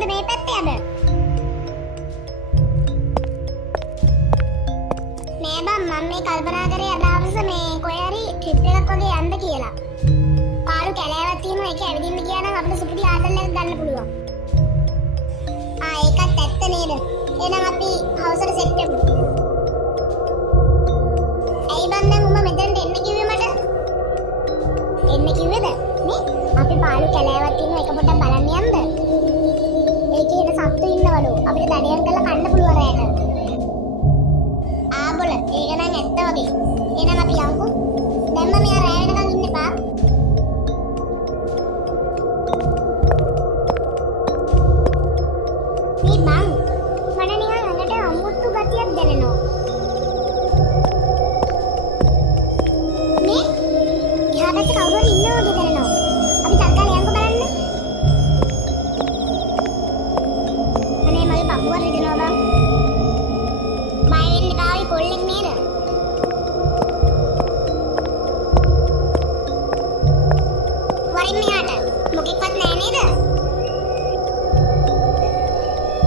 කොහොමද මේ පැත්තේ අද? නෑ බං මම මේ කල්පනා කරේ අද හවස මේ කොහේ හරි ට්‍රිප් එකක් වගේ යන්න කියලා. පාළු කැලෑවක් තියෙනවා ඒක ඇවිදින්න ගියා නම් අපිට සුපුරි ආඩල් එකක් ගන්න පුළුවන්. ඒකත් ඇත්ත නේද? එහෙනම් අපි හවසට සෙට් වෙමු. ඇයි බං දැන් උඹ මෙතනට එන්න කිව්වේ මට? එන්න කිව්වේද? නේ? අපි පාළු කැලෑවක් තියෙනවා ඒක පොඩ්ඩක් බලන්න යන්න. ඒකේ ඉන්න සත්තු ඉන්නවලු. අපිට දඩයන් කරලා කන්න පුළුවන් රැයට. ආබොල ඒක නම් ඇත්ත වගේ. එහෙනම් අපි යමුකෝ. දැන්ම මෙයා රැය වෙනකන් ඉන්න එපා. මේ බං මට නිකන් ළඟට අමුතු ගතියක් දැනෙනවා. මේ එහා පැත්තේ කවුරු හරි ඉන්නවා වගේ දැනෙනවා. අපි තත්කාලේ යන්කෝ බලන්න. අනේ මගේ බබුව රිදෙනවා බං. බය වෙන්න එපා ඔය කොල්ලෙක් නේද? වරින් මෙහාට මොකෙක්වත් නෑ නේද?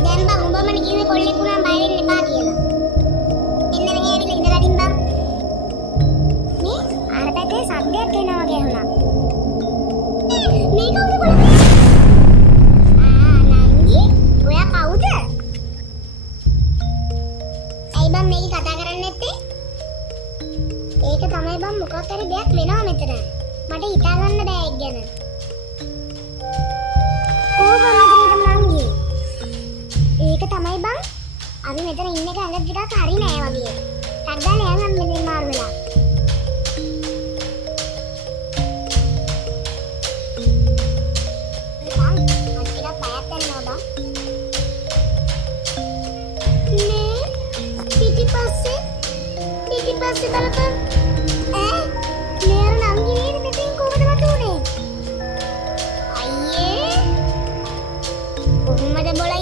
දැන් බං උඹමනේ කිව්වේ කොල්ලෙක් වුණාම බය වෙන්න එපා කියලා. එන්න මෙහෙ ඇවිල්ලා ඉඳලා දින් බං. මේ අර පැත්තේ සද්දයක් එනවා වගේ වුණා. මේ කවුද කොල්ලේ? නංගි ඔයා කවුද? ඇයි බං මේක කතා කරන්නේ නැත්තේ? ඒක තමයි බං මොකක් හරි දෙයක් වෙනවා මෙතන. මට හිතා ගන්න බෑ ඒක ගැන. කොහොමද නංගි? ඒක තමයි බං. අපි මෙතන ඉන්න එක ඇඟට ටිකක් හරි නෑ වගේ. ටග්ගාලා යන්න මෙතන මාරු වෙලා. බං මට ටිකක් බයක් දැනෙනවා බං. නේ පිටිපස්සේ බලපන්. මේ අර නංගි නේද මෙතෙන් කොහොමද වතුනේ? අයියේ කොහොමද බොල